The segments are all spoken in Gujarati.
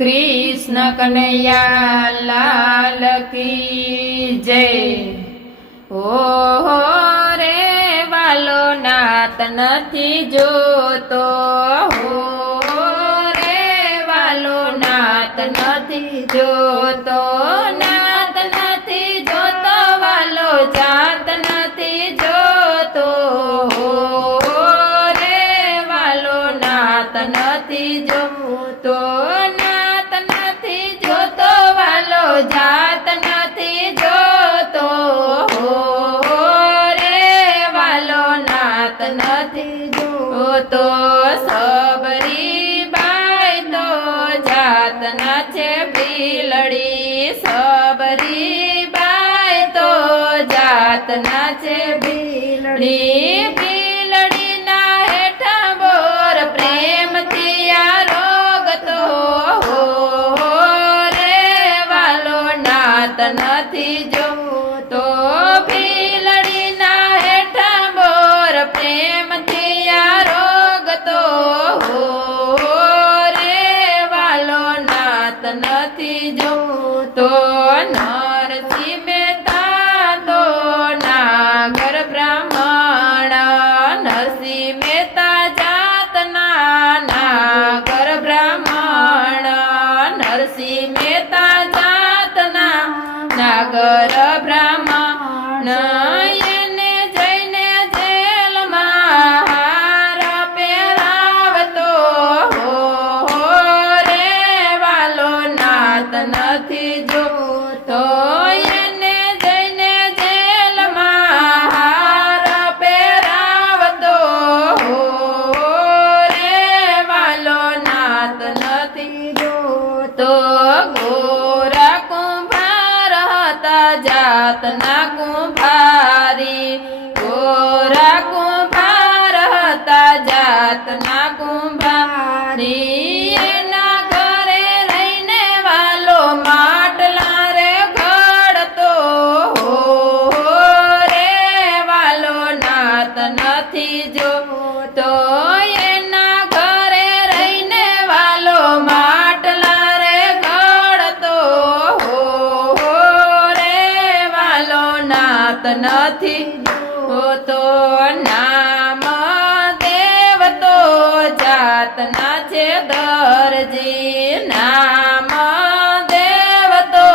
कृष्ण कन्हैया लाल की जय। ओ रे वालो नाथ नथी जोतो, हो रे वालो नाथ नथी जोतो, नाथ नथी जोतो वालो जात नथी जोतो, हो रे वालो नाथ नथी जोतो, नाथ नथी जोतो वालो जात नथी जोतो, हो रे वालो नाथ नथी जोतो। सबरी बाई तो जात ना छे बिलड़ी, सबरी बाई तो जात ना छे बिलड़ी, बिलड़ी ना हेठा बोर प्रेम थिया रोग तो, हो रे वालो नाथ नथी जोतो, बिलड़ी ना हेठा बोर प्रेम थिया रोग तो, हो रे वालो नाथ नथी जोतो। नरसिंह मेहता तो नागर ब्राह्मण, नरसिंह मेहता जातना नागर ब्राह्मण, नरसिंह मेहता जातना नागर ब्राह्मण, એને જઈને જેલમાં હાર પહેરાવતો, હો રે વાલો નાથ નથી જોતો, એને જઈને જેલમાં હાર પહેરાવતો, હો રે વાલો નાથ નથી જોતો। ગોરા કુંભાર હતા જાતના કુંભારી, ગોરા કુંભાર હતા જાતના કુંભારી, એના ઘરે રહીને વાલો માટલા રે ઘડતો, હો રે વાલો નાથ નથી જોતો, એના ઘરે રહીને વાલો માટલા રે ઘડતો, હો રે વાલો નાથ નથી જોતો। નામ દેવ તો જાતના છે દરજી, નામ દેવ તો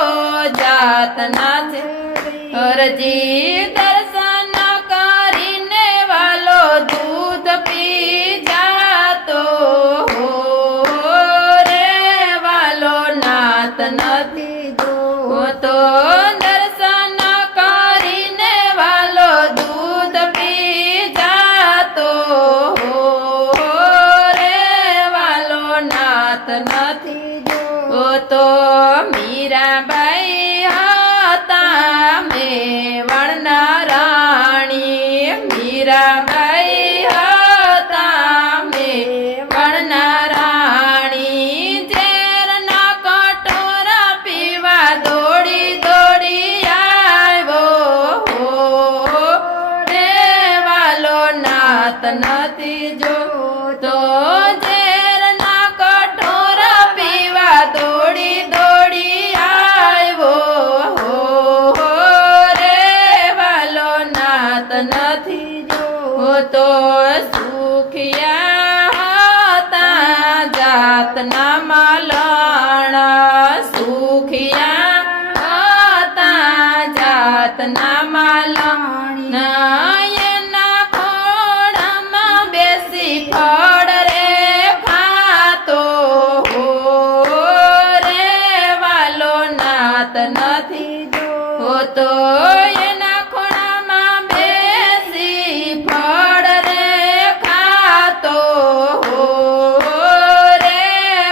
જાતના છે દરજી, દર્શન કરીને વાલો દૂધ પી જાતો, હો રે વાલો નાથ નથી જોતો, દર્શન કરીને વાલો દૂધ પી જાતો, હો રે વાલો નાથ નથી જોતો। મીરાબાઈ હતા મેવાડના રાણી, મીરાબાઈ હતા મેવાડના રાણી, ઝેરના કટોરા પીવા દોડી દોડી આવ્યો, હો રે વાલો નાથ નથી જોતો, ઝેરના કટોરા પીવા દોડી દોડી આવ્યો, હો રે વાલો નાથ નથી જોતો। સુખિયા હતા જાતના માલણ, સુખિયા હતા જાતના માલણ, એના ખોળામાં બેસી ફળ રે ખાતો, હો રે વાલો નાથ નથી જોતો, એના ખોળામાં બેસી ફળ રે ખાતો, હો રે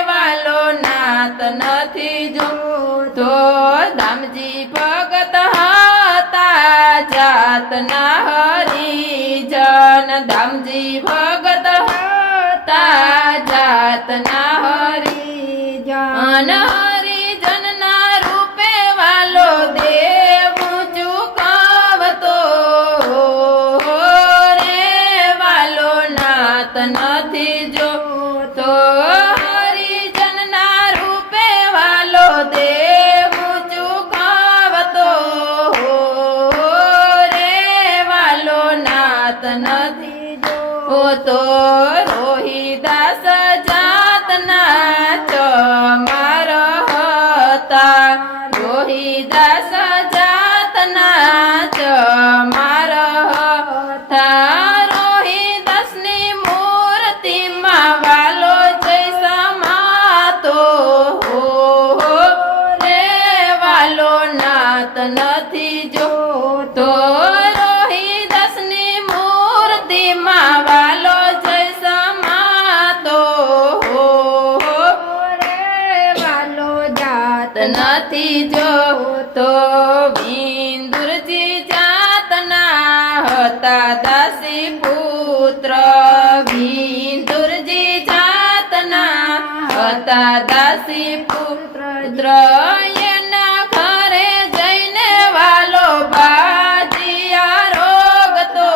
વાલો નાથ નથી જોતો। દામજી ભગત હતા જાતના હરિજન, દામજી ભગત હતા જાતના હરિજન, હરિજનના રૂપે વાલો દેવ ચૂકવતો, હો રે વાલો નાથ નથી જોતો, હરિજનના રૂપે નાત નથી જોતો વિંદુરજી જાતના હતા દાસી પુત્ર વિંદુરજી જાતના હતા દાસી પુત્ર એના ઘરે જઈને વાલો બાજીયા રોગતો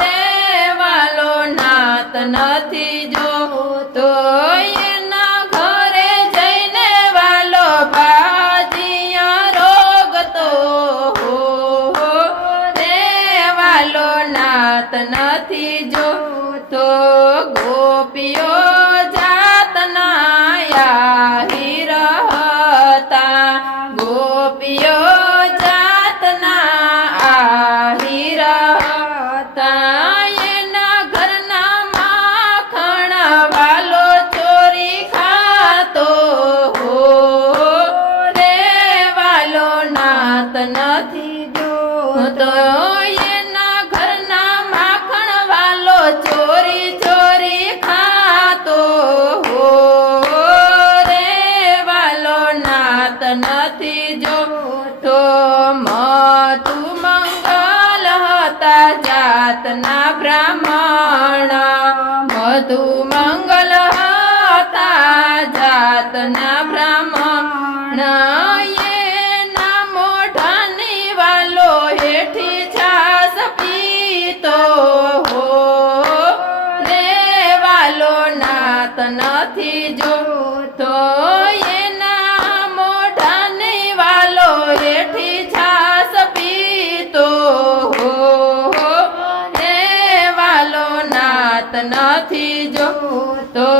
રે વાલો નાત નથી જોતો એના ઘરે જઈને વાલો બાજીયા રોગતો રે વાલો નાત નથી જોતો ગોપીઓ જાતના યાહી રહતા ગોપીઓ જાતના આહી રહતા એના ઘરના માખણ વાલો ચોરી ખાતો રે વાલો નાત નથી જોતો એના ઘરના માખણ વાલો ચોરી ચોરી ખાતો રે વાલો નાત નથી જોતો મધુ મંગલ હતા જાતના બ્રાહ્મણ મધુ મંગલ હતા જાતના બ્રાહ્મણ એના મોઢાની વાલો હેઠી છાસ પીતો રે વાલો નાત નથી જોતો એના મોઢાની વાલો હેઠી છાસ પીતો રે વાલો નાત નથી જોતો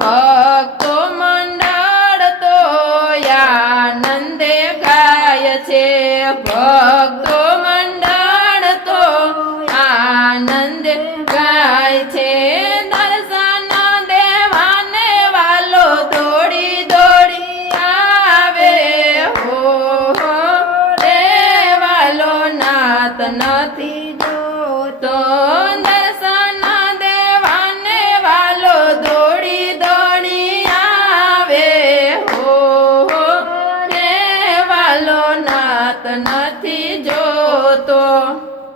ભક્તો મંડળ તો આનંદે ગાય છે ભક્તો મંડળ તો આનંદે ગાય છે દર્શન દેવાને વાલો દોડી દોડી આવે રે વાલો નાત નથી જોતો દર્શન દેવાને વાલો દોડી દોડી આવે રે વાલો નાત નથી જોતો